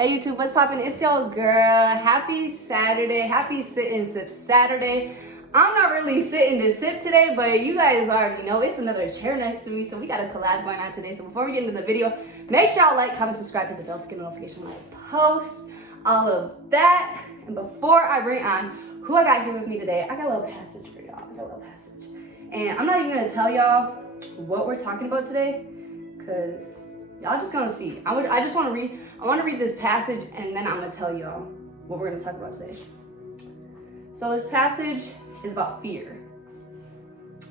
Hey YouTube, what's poppin'? It's your girl. Happy Saturday. Happy Sit and Sip Saturday. I'm not really sitting to sip today, but you guys already know it's another chair next to me, so we got a collab going on today. So before we get into the video, make sure y'all like, comment, subscribe, hit the bell to get a notification when I post, all of that. And before I bring on who I got here with me today, I got a little passage for y'all. And I'm not even gonna tell y'all what we're talking about today, because y'all just gonna see. I want to read this passage, and then I'm gonna tell y'all what we're gonna talk about today. So this passage is about fear.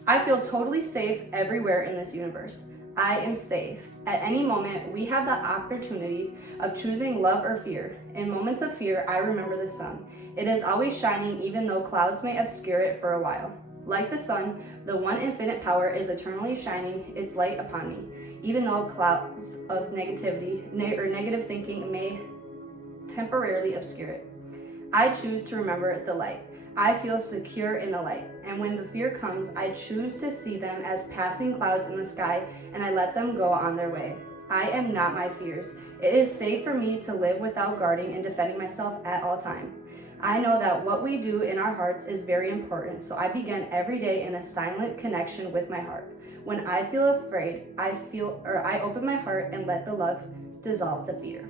I feel totally safe everywhere in this universe. I am safe. At any moment, we have the opportunity of choosing love or fear. In moments of fear, I remember the sun. It is always shining, even though clouds may obscure it for a while. Like the sun, the one infinite power is eternally shining its light upon me, even though clouds of negativity or negative thinking may temporarily obscure it. I choose to remember the light. I feel secure in the light, and when the fear comes, I choose to see them as passing clouds in the sky, and I let them go on their way. I am not my fears. It is safe for me to live without guarding and defending myself at all time. I know that what we do in our hearts is very important, so I begin every day in a silent connection with my heart. When I feel afraid, I open my heart and let the love dissolve the fear.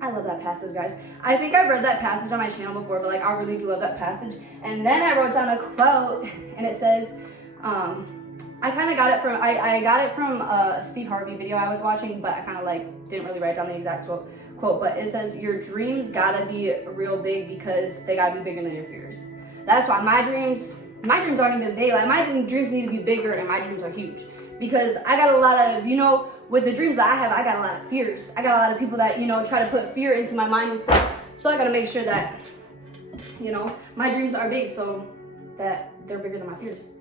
I love that passage, guys. I think I've read that passage on my channel before, but I really do love that passage. And then I wrote down a quote, and it says, I kind of got it from, I got it from a Steve Harvey video I was watching, but I kind of didn't really write down the exact quote, but it says, your dreams gotta be real big because they gotta be bigger than your fears. That's why my dreams aren't even big. My dreams need to be bigger, and my dreams are huge. Because I got a lot of, with the dreams that I have, I got a lot of fears. I got a lot of people that, try to put fear into my mind and stuff. So I gotta make sure that, my dreams are big so that they're bigger than my fears.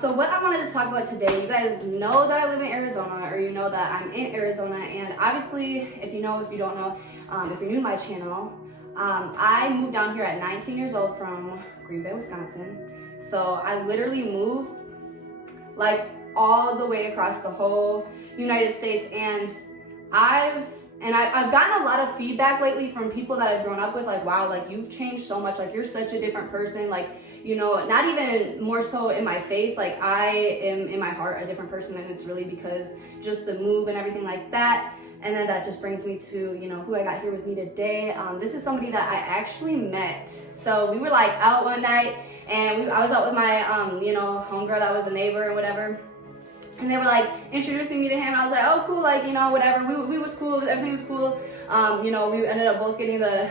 So what I wanted to talk about today, you guys know that I live in Arizona, or you know that I'm in Arizona, and obviously, if you don't know, if you're new to my channel, I moved down here at 19 years old from Green Bay, Wisconsin. So I literally moved all the way across the whole United States, and I've gotten a lot of feedback lately from people that I've grown up with, wow, you've changed so much, you're such a different person, not even more so in my face, I am in my heart a different person, and it's really because just the move and everything like that. And then that just brings me to, who I got here with me today. This is somebody that I actually met. So we were out one night, and I was out with my, homegirl that was a neighbor and whatever. And they were introducing me to him. I was like, oh, cool, whatever. We was cool, everything was cool. We ended up both getting oh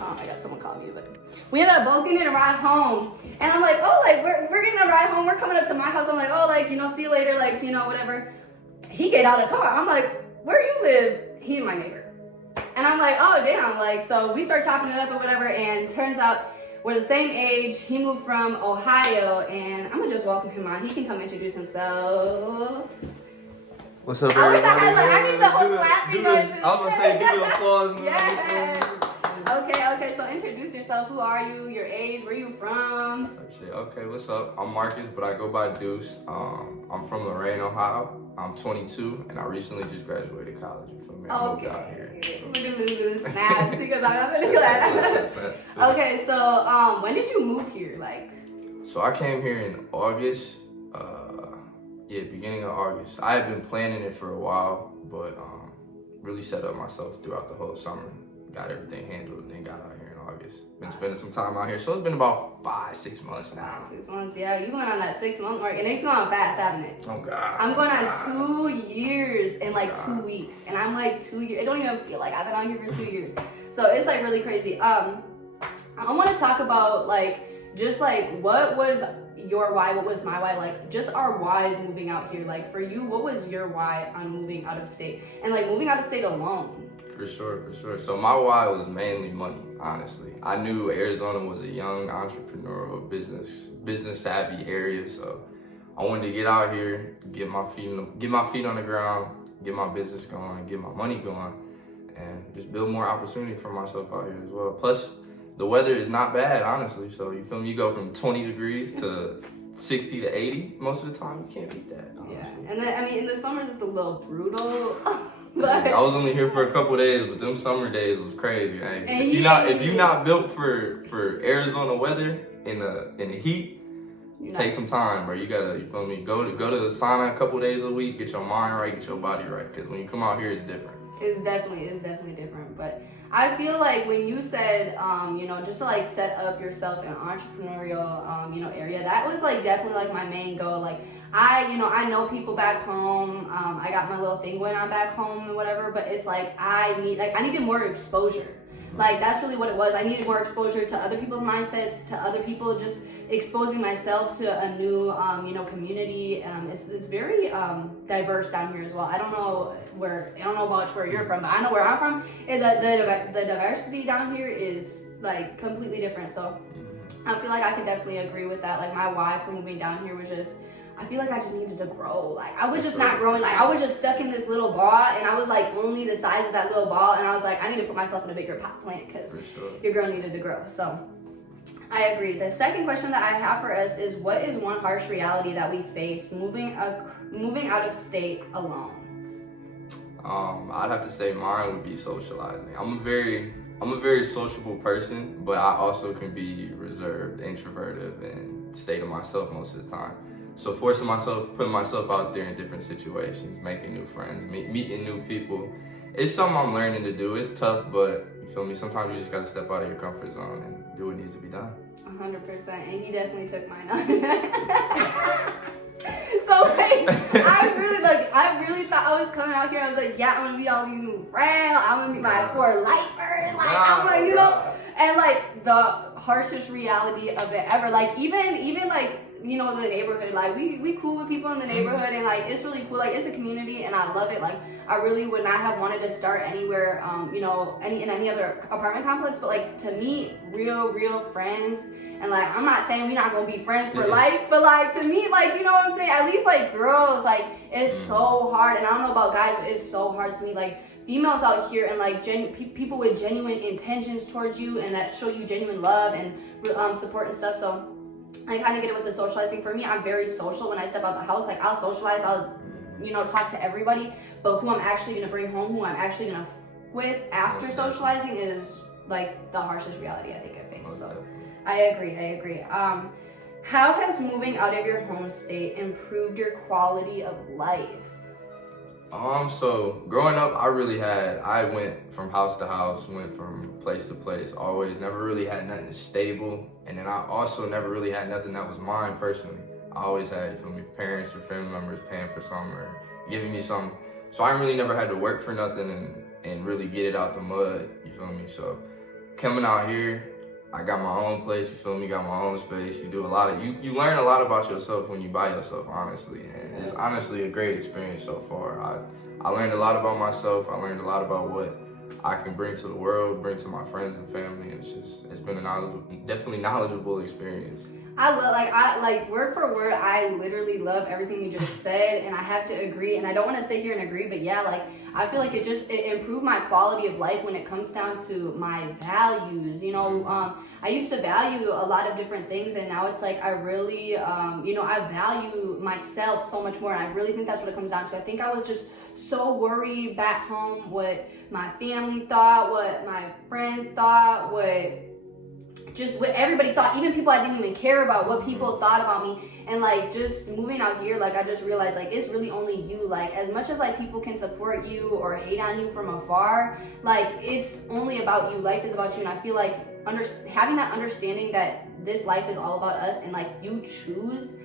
my God, someone called me, but we ended up both getting a ride home. And I'm like, oh, we're getting a ride home. We're coming up to my house. I'm like, oh, see you later, whatever. He get out of the car. I'm like, where you live? He my neighbor. And I'm like, oh, damn. So we start chopping it up or whatever, and turns out we're the same age. He moved from Ohio, and I'm gonna just welcome him on. He can come introduce himself. What's up, everybody? everybody? I need the whole clapping noises. I was gonna say, give you applause. Yes. Okay, so introduce yourself. Who are you? Your age? Where you from? Okay, what's up? I'm Marcus, but I go by Deuce. I'm from Lorain, Ohio. I'm 22, and I recently just graduated college. You feel me? I moved out here. We're gonna do the snaps because I'm not gonna do that. Okay, so when did you move here? So I came here in August. Beginning of August. I had been planning it for a while, but really set up myself throughout the whole summer. Got everything handled, and then got out here in August. Been spending some time out here, so it's been about 5-6 months now. 6 months, yeah. You going on that 6 month mark, and it's going fast, haven't it? Oh God. I'm going on 2 years in 2 weeks, and I'm 2 years. It don't even feel like I've been out here for 2 years. So it's really crazy. I want to talk about just what was your why, what was my why, just our whys moving out here. For you, what was your why on moving out of state, and moving out of state alone? For sure. So my why was mainly money, honestly. I knew Arizona was a young entrepreneurial business savvy area, so I wanted to get out here, get my feet on the ground, get my business going, get my money going, and just build more opportunity for myself out here as well. Plus, the weather is not bad, honestly. So you feel me? You go from 20 degrees to 60 to 80 most of the time. You can't beat that, honestly. Yeah, and then in the summers it's a little brutal. But I was only here for a couple days, but them summer days was crazy. Man. And If you're not built for Arizona weather in the heat, take some time, bro. You gotta, you feel me? Go to the sauna a couple days a week, get your mind right, get your body right. Cause when you come out here, it's different. It's definitely different. But I feel like when you said, just to like set up yourself in an entrepreneurial, area, that was like definitely like my main goal. Like I know people back home. I got my little thing going on back home and whatever. But it's like I needed more exposure. Like that's really what it was. I needed more exposure to other people's mindsets, to other people, just exposing myself to a new, community. It's very diverse down here as well. I don't know about where you're from, but I know where I'm from. And the diversity down here is like completely different. So I feel like I can definitely agree with that. Like my why for moving down here was just, I feel like I just needed to grow. Like I was just not growing. Like I was just stuck in this little ball, and I was like only the size of that little ball. And I was like, I need to put myself in a bigger pot plant because your girl needed to grow. So I agree. The second question that I have for us is, what is one harsh reality that we faced moving out of state alone? I'd have to say mine would be socializing. I'm a very sociable person, but I also can be reserved, introverted, and stay to myself most of the time. So putting myself out there in different situations, making new friends, meeting new people, it's something I'm learning to do. It's tough, but you feel me? Sometimes you just gotta step out of your comfort zone and do what needs to be done. 100%, and he definitely took mine on. So like, I really thought I was coming out here. I was like, yeah, I'm gonna meet all these new friends. I'm gonna meet my 4 lifers. Like, I'm gonna, and like the harshest reality of it ever. Like even like, the neighborhood, like we cool with people in the neighborhood, and like it's really cool. Like it's a community, and I love it. Like I really would not have wanted to start anywhere, in any other apartment complex. But like to meet real friends, and like I'm not saying we're not gonna be friends for life, but like to meet, like, you know what I'm saying, at least like girls, like it's so hard. And I don't know about guys, but it's so hard to meet like females out here, and like people with genuine intentions towards you, and that show you genuine love and support and stuff. So I kind of get it with the socializing. For me, I'm very social. When I step out the house, like I'll socialize, I'll talk to everybody, but who I'm actually gonna bring home, who I'm actually gonna with after socializing is like the harshest reality I think I face. So I agree. How has moving out of your home state improved your quality of life? So growing up, I went from house to house, went from place to place, always never really had nothing stable. And then I also never really had nothing that was mine personally. I always had, parents or family members paying for something or giving me something. So I really never had to work for nothing and really get it out the mud, you feel me? So coming out here, I got my own place, got my own space. You learn a lot about yourself when you by yourself, honestly. And it's honestly a great experience so far. I learned a lot about myself. I learned a lot about what I can bring to the world, bring to my friends and family. And it's been a definitely knowledgeable experience. I word for word, I literally love everything you just said, and I have to agree. And I don't want to sit here and agree, but yeah, like I feel like it improved my quality of life when it comes down to my values. I used to value a lot of different things, and now it's like I really, I value myself so much more, and I really think that's what it comes down to. I think I was just so worried back home what my family thought, what my friends thought, what everybody thought, even people I didn't even care about, what people thought about me. And like just moving out here, like I just realized like it's really only you. Like as much as like people can support you or hate on you from afar, like it's only about you. Life is about you. And I feel like having that understanding that this life is all about us, and like you choose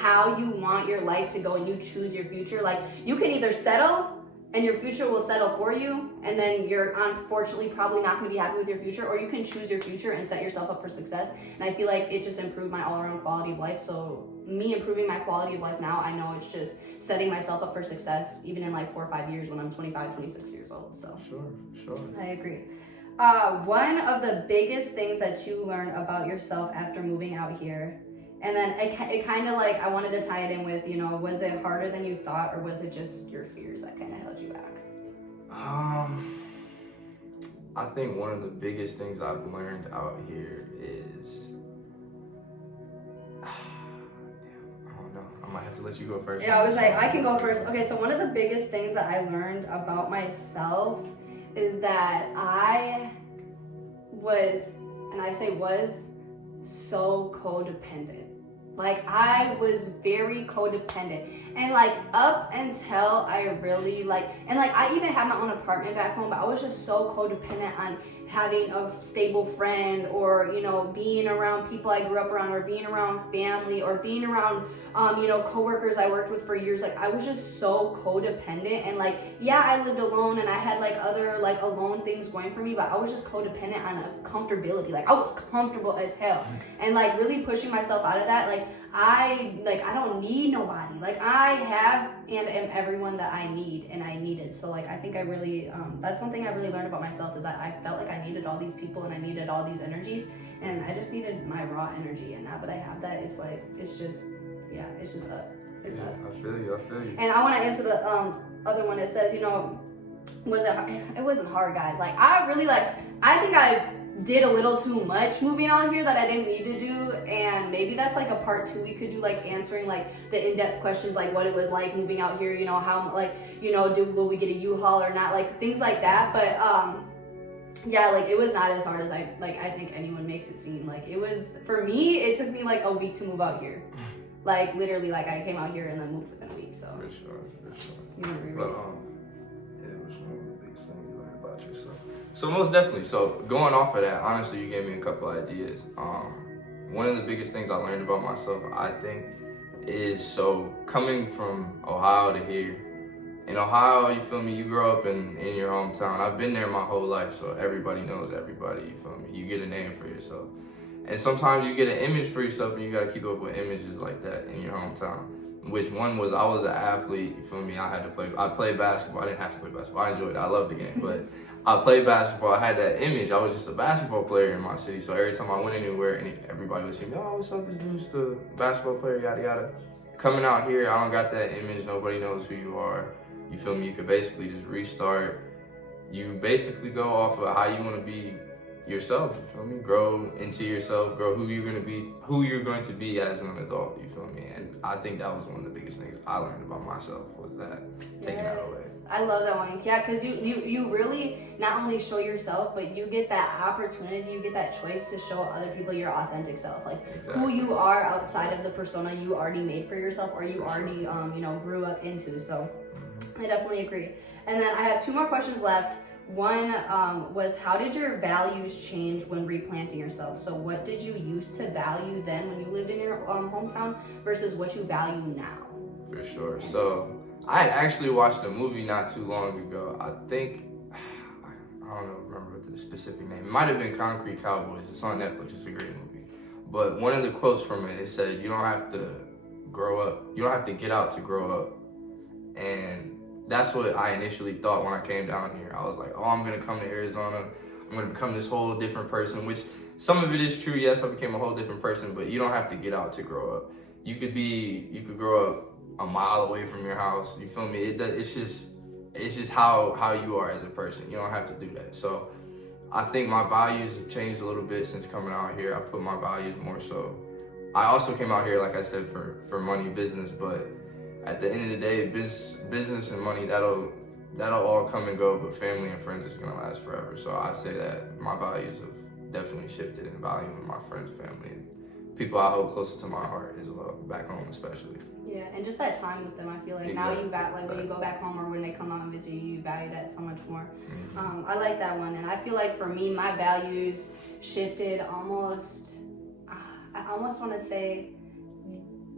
how you want your life to go, and you choose your future. Like you can either settle and your future will settle for you, and then you're unfortunately probably not going to be happy with your future, or you can choose your future and set yourself up for success. And I feel like it just improved my all-around quality of life. So me improving my quality of life now, I know it's just setting myself up for success even in like 4 or 5 years when I'm 25, 26 years old. So Sure. I agree. One of the biggest things that you learned about yourself after moving out here, and then it kind of like, I wanted to tie it in with, was it harder than you thought, or was it just your fears that kind of held you back? I think one of the biggest things I've learned out here is, I don't know, I might have can let you go first. Yeah, I was like, I can go first. Okay, so one of the biggest things that I learned about myself is that I was, and I say was, so codependent. Like, I was very codependent. And like, up until I really like, and like, I even had my own apartment back home, but I was just so codependent on having a stable friend, or, you know, being around people I grew up around, or being around family, or being around, you know, coworkers I worked with for years. Like, I was just so codependent. And like, yeah, I lived alone and I had like other like alone things going for me, but I was just codependent on a comfortability. Like, I was comfortable as hell, and like really pushing myself out of that. Like, I don't need nobody. Like, I have and am everyone that I need and I needed. So like, I think I really, that's one thing I really learned about myself, is that I felt like I needed all these people and I needed all these energies, and I just needed my raw energy. And now that I have that, it's like, it's just, yeah, it's just up. It's up. I feel you. And I want to answer the other one that says, you know, it wasn't hard, guys. Like, I really I think I did a little too much moving out here that I didn't need to do, and maybe that's like a part 2 we could do, like answering like the in-depth questions, like what it was like moving out here, you know, how, like, you know, will we get a U-Haul or not, like things like that. But yeah, like, it was not as hard as I think anyone makes it seem. Like, it was, for me, it took me like a week to move out here. Like, literally, like, I came out here and then moved within a week. So For sure. You want to reread But it? yeah, which one of the biggest things you learned about yourself? So most definitely. So going off of that, honestly, you gave me a couple ideas. One of the biggest things I learned about myself, I think, is, so coming from Ohio to here. In Ohio, you feel me, you grow up in your hometown. I've been there my whole life, so everybody knows everybody, you feel me? You get a name for yourself. And sometimes you get an image for yourself, and you gotta keep up with images like that in your hometown. Which one was, I was an athlete, you feel me? I played basketball. I didn't have to play basketball. I enjoyed it. I loved the game. But I played basketball. I had that image. I was just a basketball player in my city. So every time I went anywhere, everybody would see me, oh, what's up? This dude's the basketball player, yada, yada. Coming out here, I don't got that image. Nobody knows who you are. You feel me? You could basically just restart. You basically go off of how you want to be yourself, you feel me? Grow into yourself, grow who you're going to be as an adult, you feel me? And I think that was one of the biggest things I learned about myself, was that, taking that away. I love that one. Yeah, because you really not only show yourself, but you get that opportunity, you get that choice to show other people your authentic self, like who you are outside of the persona you already made for yourself, or you already you know, grew up into. So I definitely agree. And then I have 2 more questions left. One was, how did your values change when replanting yourself? So what did you used to value then when you lived in your hometown versus what you value now? For sure. So I had actually watched a movie not too long ago. I think, I don't remember the specific name. It might have been Concrete Cowboys. It's on Netflix. It's a great movie. But one of the quotes from it said, you don't have to grow up. You don't have to get out to grow up. And that's what I initially thought when I came down here. I was like, oh, I'm gonna come to Arizona. I'm gonna become this whole different person, which some of it is true. Yes, I became a whole different person, but you don't have to get out to grow up. You could grow up a mile away from your house. You feel me? It's just how you are as a person. You don't have to do that. So I think my values have changed a little bit since coming out here. I put my values more so. I also came out here, like I said, for money, business, but at the end of the day, business and money, that'll all come and go, but family and friends is gonna last forever. So I'd say that my values have definitely shifted in valuing my friends, family, and people I hold closer to my heart as well, back home especially. Yeah, and just that time with them, I feel like Exactly. now you got, like, when you go back home or when they come out and visit you, you value that so much more. I like that one, and I feel like for me, my values shifted almost, I almost want to say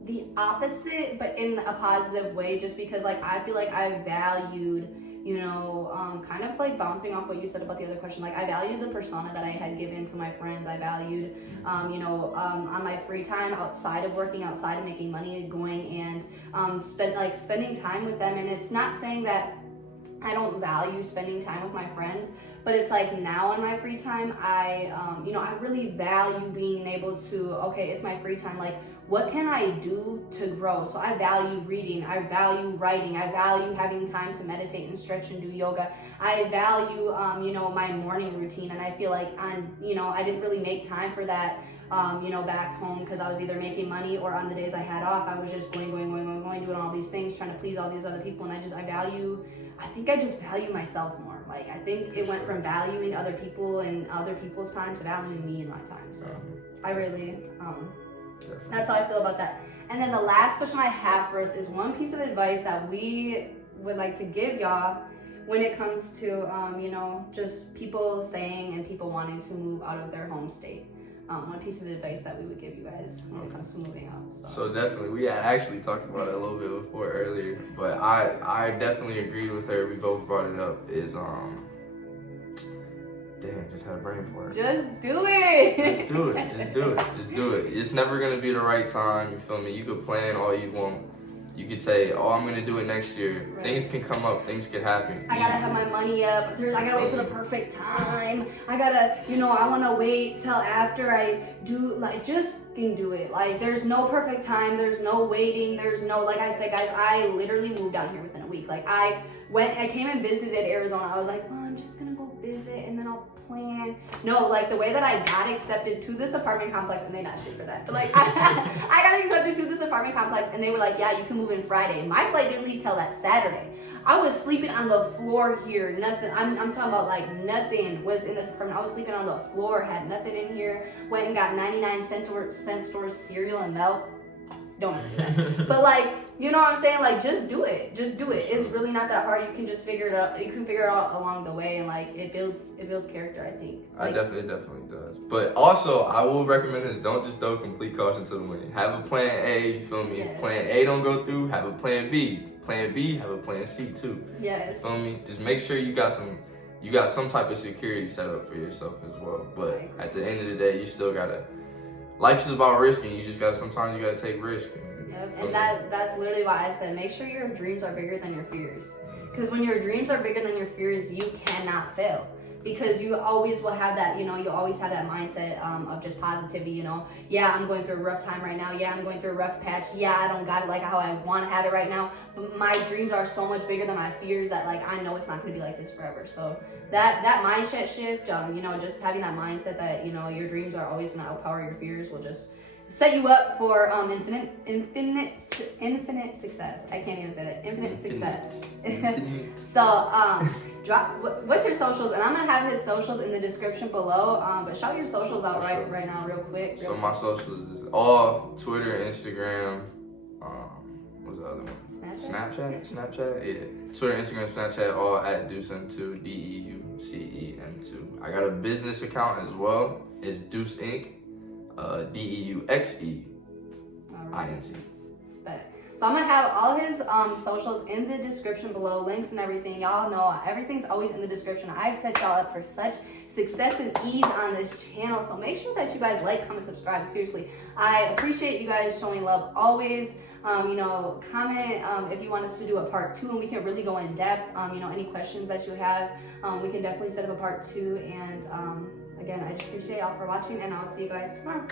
the opposite, but in a positive way, just because, like, I feel like I valued, you know, kind of like bouncing off what you said about the other question, like I valued the persona that I had given to my friends. I valued, you know, on my free time outside of working, outside of making money, going and spending time with them. And it's not saying that I don't value spending time with my friends, but it's like now in my free time, you know, I really value being able to, okay, it's my free time, like, what can I do to grow? So I value reading, I value writing, I value having time to meditate and stretch and do yoga. I value, you know, my morning routine, and I feel like you know, I didn't really make time for that back home because I was either making money or on the days I had off, I was just going, doing all these things, trying to please all these other people. And I think I just value myself more. Like, I think it went from valuing other people and other people's time to valuing me and my time. So I really, that's how I feel about that. And then the last question I have for us is one piece of advice that we would like to give y'all when it comes to, just people saying and people wanting to move out of their home state. One piece of advice that we would give you guys when it comes to moving out. So definitely, we had actually talked about it a little bit before earlier, but I definitely agreed with her. We both brought it up. Is just had a brain for it. Just do it. Just do it. It's never gonna be the right time. You feel me? You could plan all you want. You could say, "Oh, I'm gonna do it next year." Right. Things can come up. Things can happen. I gotta have my money up. I gotta wait for the perfect time. I gotta, I wanna wait till after I do. Like, just fucking do it. Like, there's no perfect time. There's no waiting. There's no, like I said, guys, I literally moved down here within a week. Like, I came and visited Arizona. I was like, well, I'm just gonna go visit and then I'll plan. No, like, the way that I got accepted to this apartment complex, and they not shit for that, but like, I got accepted to this apartment complex and they were like, yeah, you can move in Friday. My flight didn't leave till that Saturday. I was sleeping on the floor here. Nothing. I'm talking about, like, nothing was in this apartment. I was sleeping on the floor, had nothing in here. Went and got 99-cent store cereal and milk. Don't do that. But, like, you know what I'm saying? Like, just do it. Just do it. It's really not that hard. You can just figure it out. You can figure it out along the way, and, like, it builds character, I think. Like, it definitely does. But also, I will recommend this. Don't just throw complete caution to the wind. Have a plan A, you feel me? Yes. If plan A don't go through, have a plan B. Plan B, have a plan C too. Yes. Feel me? Just make sure you got some type of security set up for yourself as well. But at the end of the day, you still gotta. Life's just about risking. You just gotta. Sometimes you gotta take risk. Yep. And that's literally why I said make sure your dreams are bigger than your fears. Because when your dreams are bigger than your fears, you cannot fail. Because you always will have that, you always have that mindset of just positivity, Yeah, I'm going through a rough time right now. Yeah, I'm going through a rough patch. Yeah, I don't got it like how I want to have it right now. But my dreams are so much bigger than my fears that, like, I know it's not going to be like this forever. So that mindset shift, just having that mindset that, your dreams are always going to outpower your fears will just set you up for infinite success. I can't even say that. Infinite success. So, what's your socials? And I'm gonna have his socials in the description below. But shout your socials out right now, real quick. So my socials is all Twitter, Instagram. What's the other one? Snapchat. Yeah. Twitter, Instagram, Snapchat, all at DEUCE'M2. DEUCEM2. I got a business account as well. It's Deuce Inc. DEUXEINC. So I'm gonna have all his socials in the description below, links and everything. Y'all know everything's always in the description. I've set y'all up for such success and ease on this channel, so make sure that you guys like, comment, subscribe. Seriously, I appreciate you guys showing love always. Comment if you want us to do a part 2 and we can really go in depth. Any questions that you have, we can definitely set up a part 2. And again, I just appreciate y'all for watching, and I'll see you guys tomorrow.